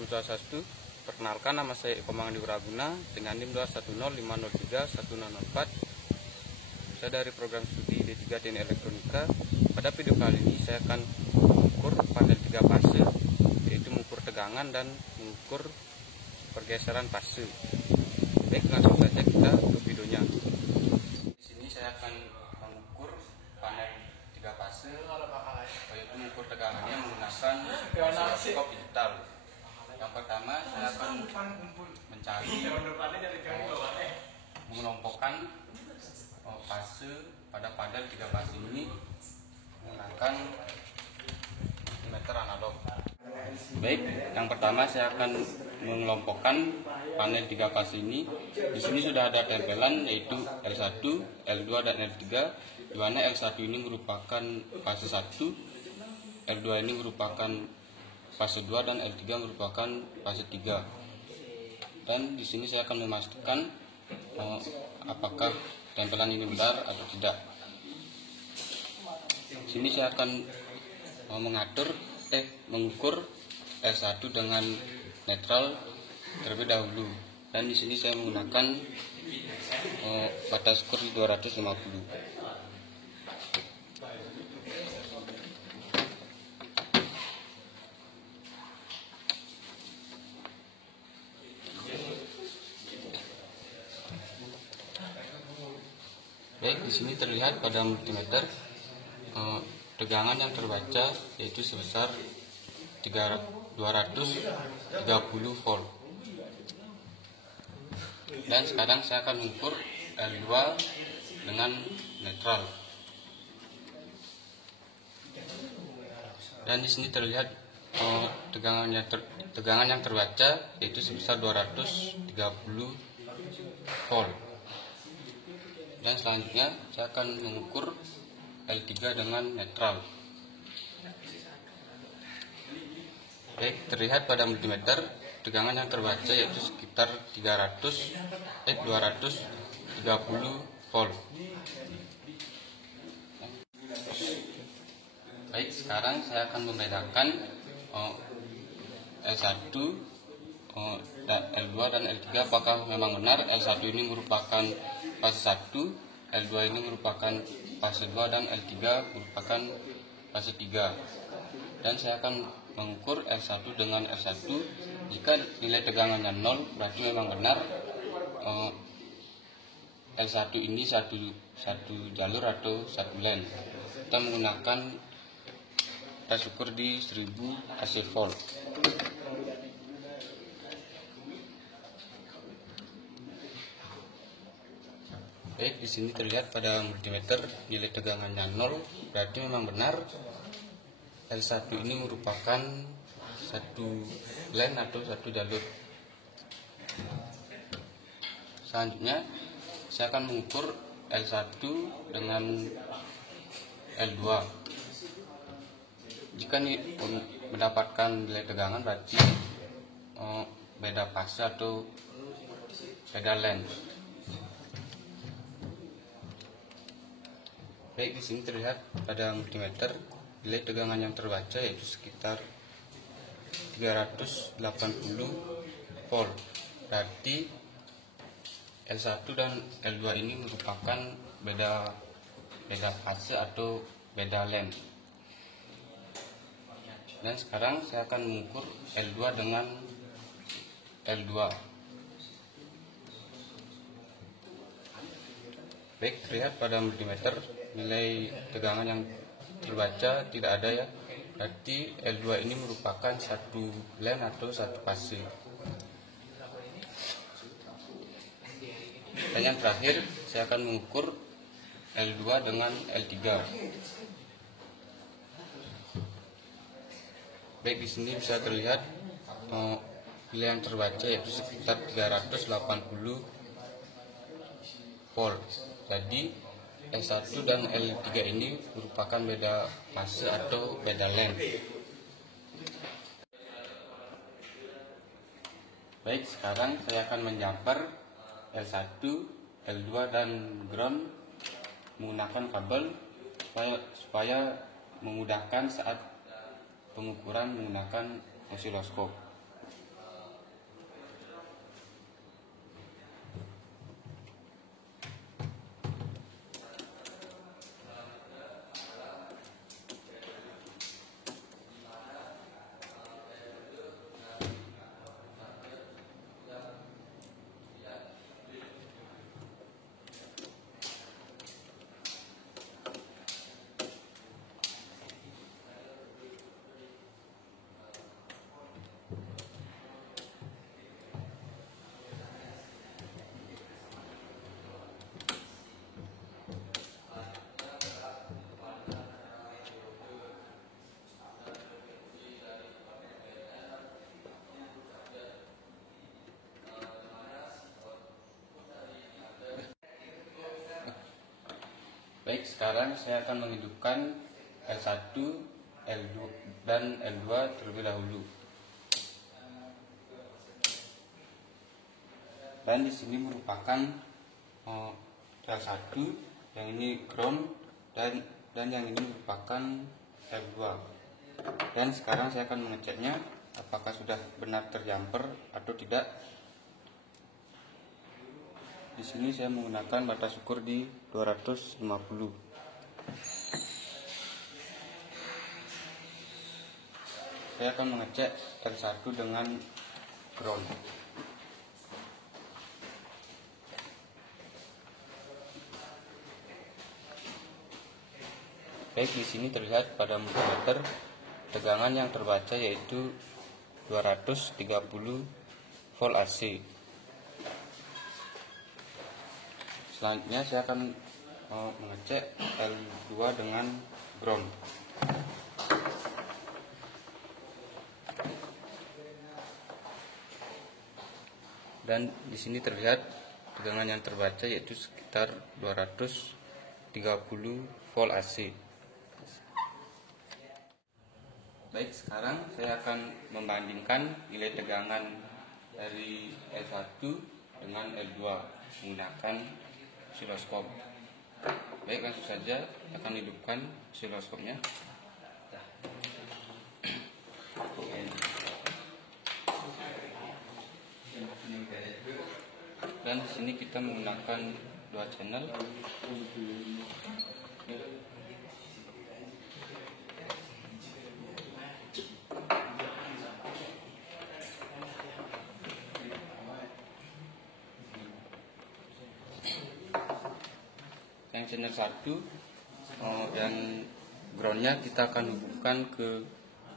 Om Swastiastu. Perkenalkan, nama saya Eko Mangandi Wiraguna dengan NIM 210503104. Saya dari program studi D3 Teknik Elektronika. Pada video kali ini saya akan mengukur panel 3 fase, yaitu mengukur tegangan dan mengukur pergeseran fase. Baik, langsung saja kita ke videonya. Di sini saya akan mengukur panel 3 fase, yaitu mengukur tegangannya menggunakan osiloskop digital. Yang pertama saya akan mencari mengelompokkan fase pada panel 3 fase ini menggunakan multimeter analog. Baik, yang pertama saya akan mengelompokkan panel 3 fase ini. Di sini sudah ada tempelan yaitu L1, L2 dan L3, di mana L1 ini merupakan fase 1, L2 ini merupakan fase 2 dan L3 merupakan fase 3. Dan di sini saya akan memastikan apakah tempelan ini benar atau tidak. Di sini saya akan mengukur L1 dengan netral terlebih dahulu. Dan di sini saya menggunakan batas ukur 250. Baik, di sini terlihat pada multimeter tegangan yang terbaca yaitu sebesar 230 volt. Dan sekarang saya akan mengukur L2 dengan netral. Dan di sini terlihat tegangan yang terbaca yaitu sebesar 230 volt. Dan selanjutnya saya akan mengukur L3 dengan netral. Baik, terlihat pada multimeter tegangan yang terbaca yaitu sekitar 230 volt. Baik, sekarang saya akan membedakan L1 dan L2 dan L3 apakah memang benar L1 ini merupakan fase 1, L2 ini merupakan fase 2 dan L3 merupakan fase 3. Dan saya akan mengukur L1 dengan R1. Jika nilai tegangannya 0 berarti memang benar L1 ini satu jalur atau satu lane. Kita menggunakan tes ukur di 1000 AC volt. Baik, di sini terlihat pada multimeter nilai tegangannya 0, berarti memang benar L1 ini merupakan satu lane atau satu jalur. Selanjutnya saya akan mengukur L1 dengan L2. Jika mendapatkan nilai tegangan berarti beda fase atau beda lane. Baik, di sini terlihat pada multimeter nilai tegangan yang terbaca yaitu sekitar 380 volt. Berarti L1 dan L2 ini merupakan beda fase atau beda lane. Dan sekarang saya akan mengukur L2 dengan L2. Baik, terlihat pada multimeter nilai tegangan yang terbaca tidak ada ya. Berarti L2 ini merupakan satu lane atau satu fase. Dan yang terakhir saya akan mengukur L2 dengan L3. Baik, di sini bisa terlihat nilai yang terbaca yaitu sekitar 380 volt. Jadi L1 dan L3 ini merupakan beda fase atau beda lane. Baik, sekarang saya akan menjamper L1, L2 dan ground menggunakan kabel supaya memudahkan saat pengukuran menggunakan osiloskop. Baik, sekarang saya akan menghidupkan L1, L2 dan L2 terlebih dahulu. Dan di sini merupakan L1, yang ini ground, dan yang ini merupakan L2. Dan sekarang saya akan mengeceknya apakah sudah benar terjumper atau tidak. Di sini saya menggunakan batas ukur di 250. Saya akan mengecek L1 dengan ground. Baik, di sini terlihat pada multimeter tegangan yang terbaca yaitu 230 volt AC. Selanjutnya saya akan mengecek L2 dengan ground. Dan di sini terlihat tegangan yang terbaca yaitu sekitar 230 volt AC. Baik, sekarang saya akan membandingkan nilai tegangan dari L1 dengan L2 menggunakan osiloskop. Baik, langsung saja akan hidupkan osiloskopnya. Dan di sini kita menggunakan 2 channel. Yang channel 1 dan groundnya kita akan hubungkan ke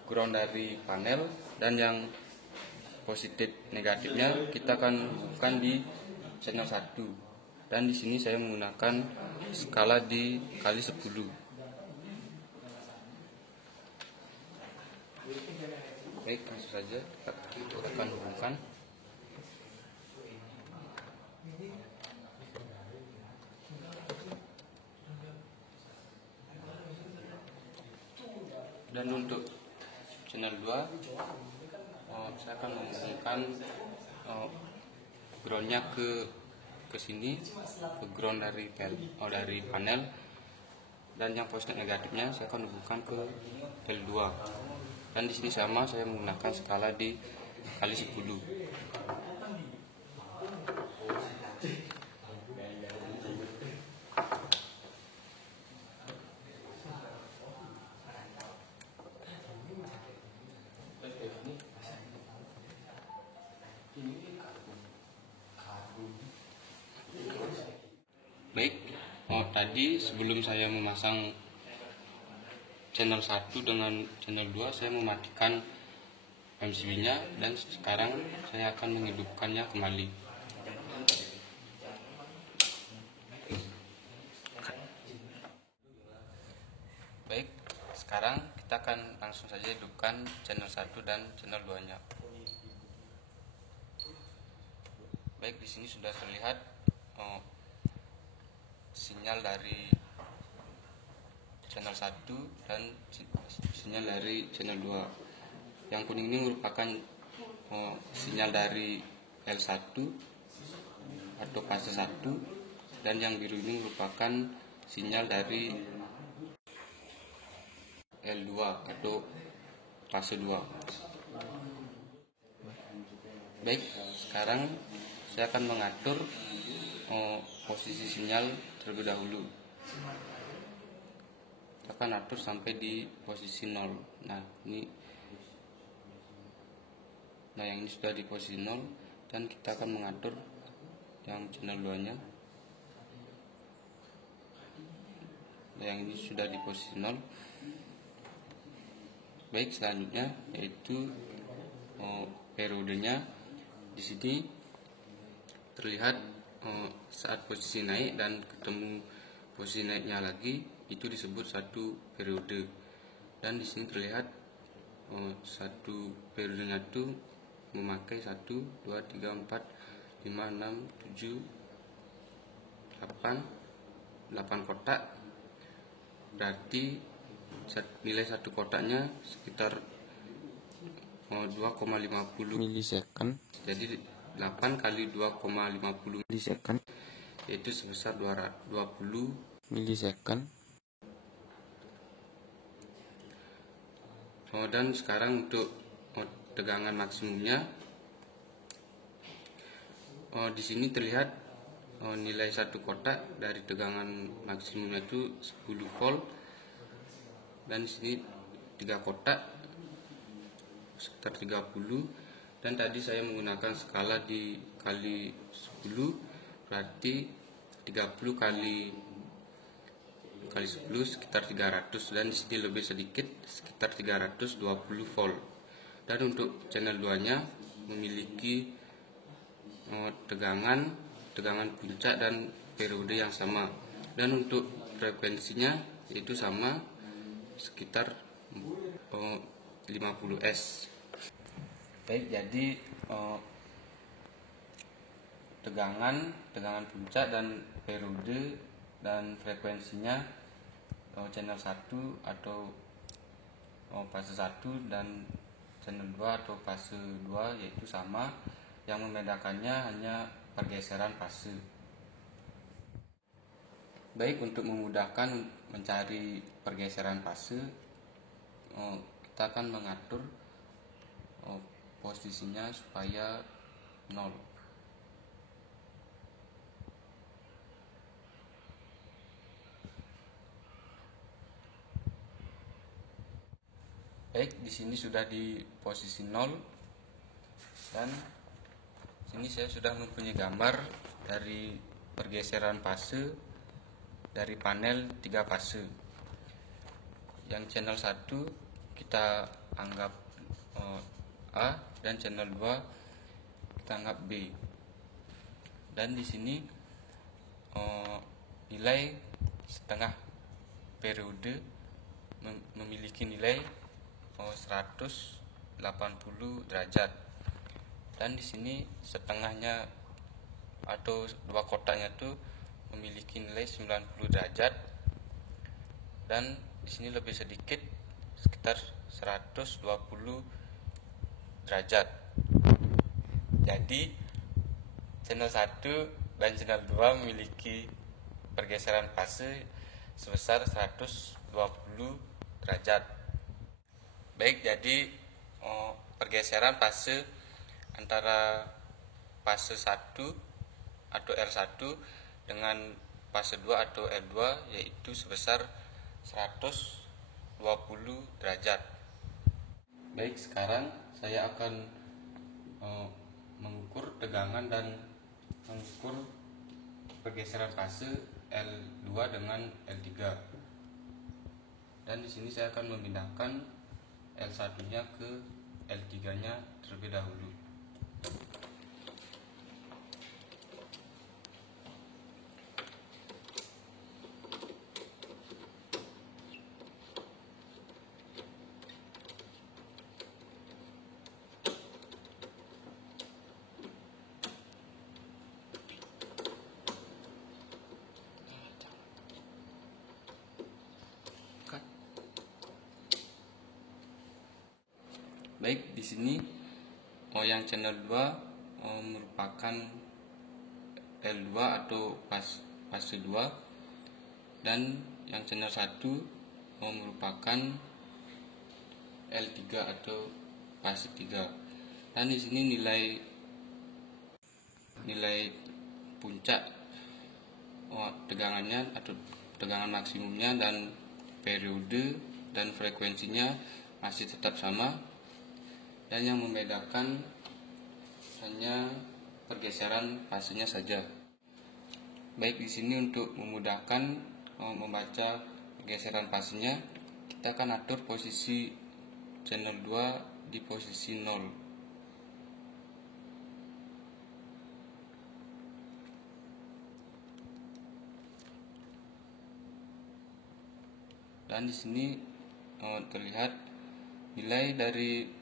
ground dari panel, dan yang positif negatifnya kita akan hubungkan di channel 1. Dan di sini saya menggunakan skala di kali 10. Baik, langsung saja kita akan hubungkan. Dan untuk channel 2 saya akan menghubungkan groundnya ke sini, ke ground dari panel, dan yang positif negatifnya saya akan hubungkan ke L2. Dan di sini sama, saya menggunakan skala di kali 10. Baik, tadi sebelum saya memasang channel 1 dengan channel 2, saya mematikan MCB-nya, dan sekarang saya akan menghidupkannya kembali. Baik, sekarang kita akan langsung saja hidupkan channel 1 dan channel 2-nya. Baik, di sini sudah terlihat sinyal dari channel 1 dan sinyal dari channel 2. Yang kuning ini merupakan sinyal dari L1 atau fase 1, dan yang biru ini merupakan sinyal dari L2 atau fase 2. Baik, sekarang saya akan mengatur posisi sinyal terlebih dahulu. Kita akan atur sampai di posisi 0. Yang ini sudah di posisi 0, dan kita akan mengatur yang channel 2-nya. Yang ini sudah di posisi 0. Baik, selanjutnya yaitu periodenya. Di sini terlihat saat posisi naik dan ketemu posisi naiknya lagi, itu disebut satu periode. Dan di sini terlihat satu periodenya itu memakai 1, 2, 3, 4, 5, 6, 7, 8 kotak, berarti nilai satu kotaknya sekitar 2,50 milisecond. Jadi 8 kali 2,50 milisecond yaitu sebesar 20 milisecond. Dan sekarang untuk tegangan maksimumnya, di sini terlihat nilai satu kotak dari tegangan maksimumnya itu 10 volt, dan di sini 3 kotak sekitar 30, dan tadi saya menggunakan skala dikali 10, berarti 30 kali 10 sekitar 300, dan di sini lebih sedikit sekitar 320 volt. Dan untuk channel 2 nya memiliki tegangan puncak dan periode yang sama, dan untuk frekuensinya itu sama sekitar 50 Hz. Baik, jadi tegangan puncak dan periode dan frekuensinya channel 1 atau fase 1 dan channel 2 atau fase 2 yaitu sama, yang membedakannya hanya pergeseran fase. Baik, untuk memudahkan mencari pergeseran fase, kita akan mengatur posisinya supaya 0. Baik, di sini sudah di posisi 0, dan sini saya sudah mempunyai gambar dari pergeseran fase dari panel 3 fase. Yang channel 1 kita anggap A, dan channel 2 kita anggap B. Dan di sini nilai setengah periode memiliki nilai 180 derajat, dan di sini setengahnya atau 2 kotaknya tuh memiliki nilai 90 derajat, dan di sini lebih sedikit sekitar 120 derajat. Jadi channel 1 dan channel 2 memiliki pergeseran fase sebesar 120 derajat. Baik, jadi pergeseran fase antara fase 1 atau R1 dengan fase 2 atau R2 yaitu sebesar 120 derajat. Baik, sekarang saya akan mengukur tegangan dan mengukur pergeseran fase L2 dengan L3. Dan di sini saya akan memindahkan L1-nya ke L3-nya terlebih dahulu. Baik, di sini yang channel 2 merupakan L2 atau fase 2, dan yang channel 1 merupakan L3 atau fase 3. Dan di sini nilai puncak tegangannya atau tegangan maksimumnya dan periode dan frekuensinya masih tetap sama, dan yang membedakan hanya pergeseran fasenya saja. Baik, di sini untuk memudahkan membaca pergeseran fasenya, kita akan atur posisi channel 2 di posisi 0. Dan di sini terlihat nilai dari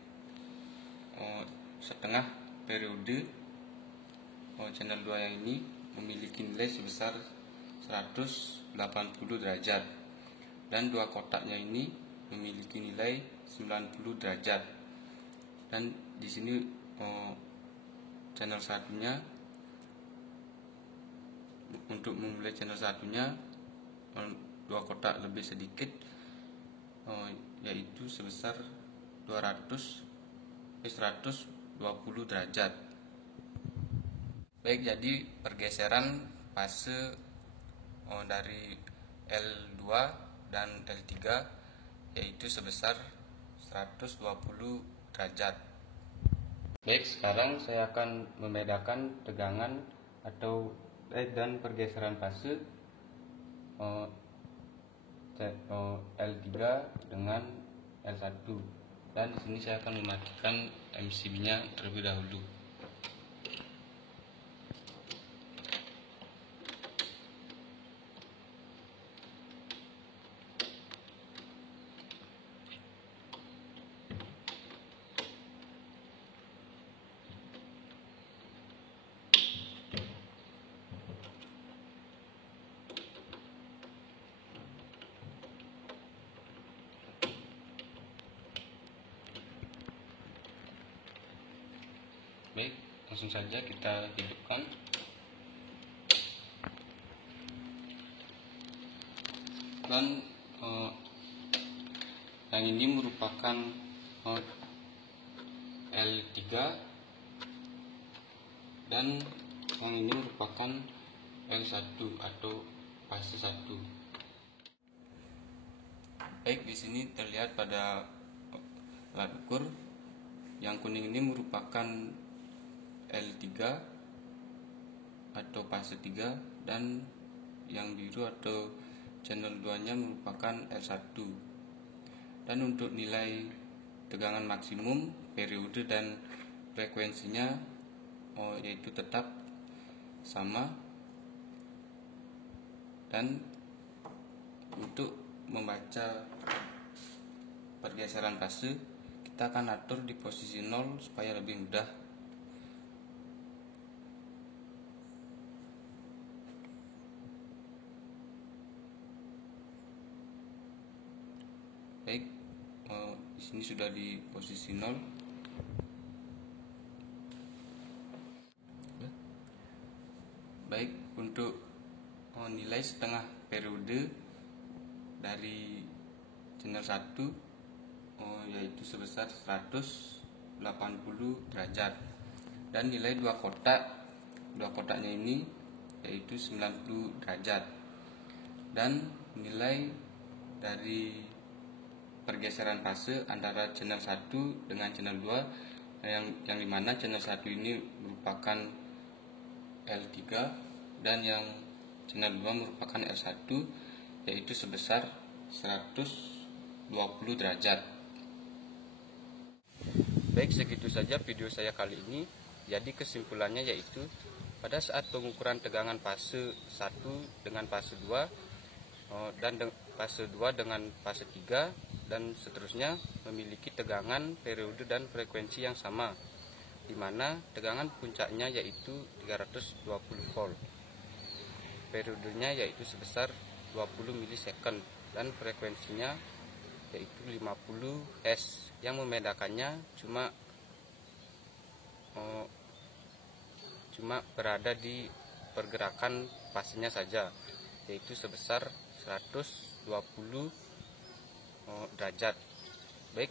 setengah periode channel 2 yang ini memiliki nilai sebesar 180 derajat. dan dua kotaknya ini memiliki nilai 90 derajat. Dan di sini channel satunya, untuk memulai channel satunya dua kotak lebih sedikit, yaitu sebesar 120 derajat. Baik, jadi pergeseran fase dari L2 dan L3 yaitu sebesar 120 derajat. Baik, sekarang saya akan membedakan tegangan atau dan pergeseran fase L3 dengan L1. Dan di sini saya akan mematikan MCB-nya terlebih dahulu. Baik, langsung saja kita hidupkan. Dan yang ini merupakan L3 dan yang ini merupakan L1 atau fase 1. Baik, di sini terlihat pada alat ukur yang kuning ini merupakan L3 atau fase 3 dan yang biru atau channel 2 nya merupakan L1. Dan untuk nilai tegangan maksimum, periode dan frekuensinya yaitu tetap sama. Dan untuk membaca pergeseran fase, kita akan atur di posisi 0 supaya lebih mudah. Baik, di sini sudah di posisi 0. Baik, untuk nilai setengah periode dari channel 1 yaitu sebesar 180 derajat. Dan nilai dua kotaknya ini yaitu 90 derajat. Dan nilai dari pergeseran fase antara channel 1 dengan channel 2 yang dimana channel 1 ini merupakan L3 dan yang channel 2 merupakan L1 yaitu sebesar 120 derajat. Baik, segitu saja video saya kali ini. Jadi kesimpulannya yaitu pada saat pengukuran tegangan fase 1 dengan fase 2 dan fase 2 dengan fase 3 dan seterusnya memiliki tegangan, periode dan frekuensi yang sama, di mana tegangan puncaknya yaitu 320 volt, periodenya yaitu sebesar 20 milisecond dan frekuensinya yaitu 50 Hz. Yang membedakannya cuma berada di pergerakan fasenya saja, yaitu sebesar 120 derajat. Baik,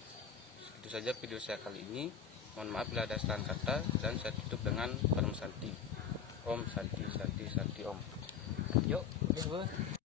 segitu saja video saya kali ini. Mohon maaf bila ada kesalahan kata, dan saya tutup dengan Param Santi. Om Santi Santi Santi Om. Yuk,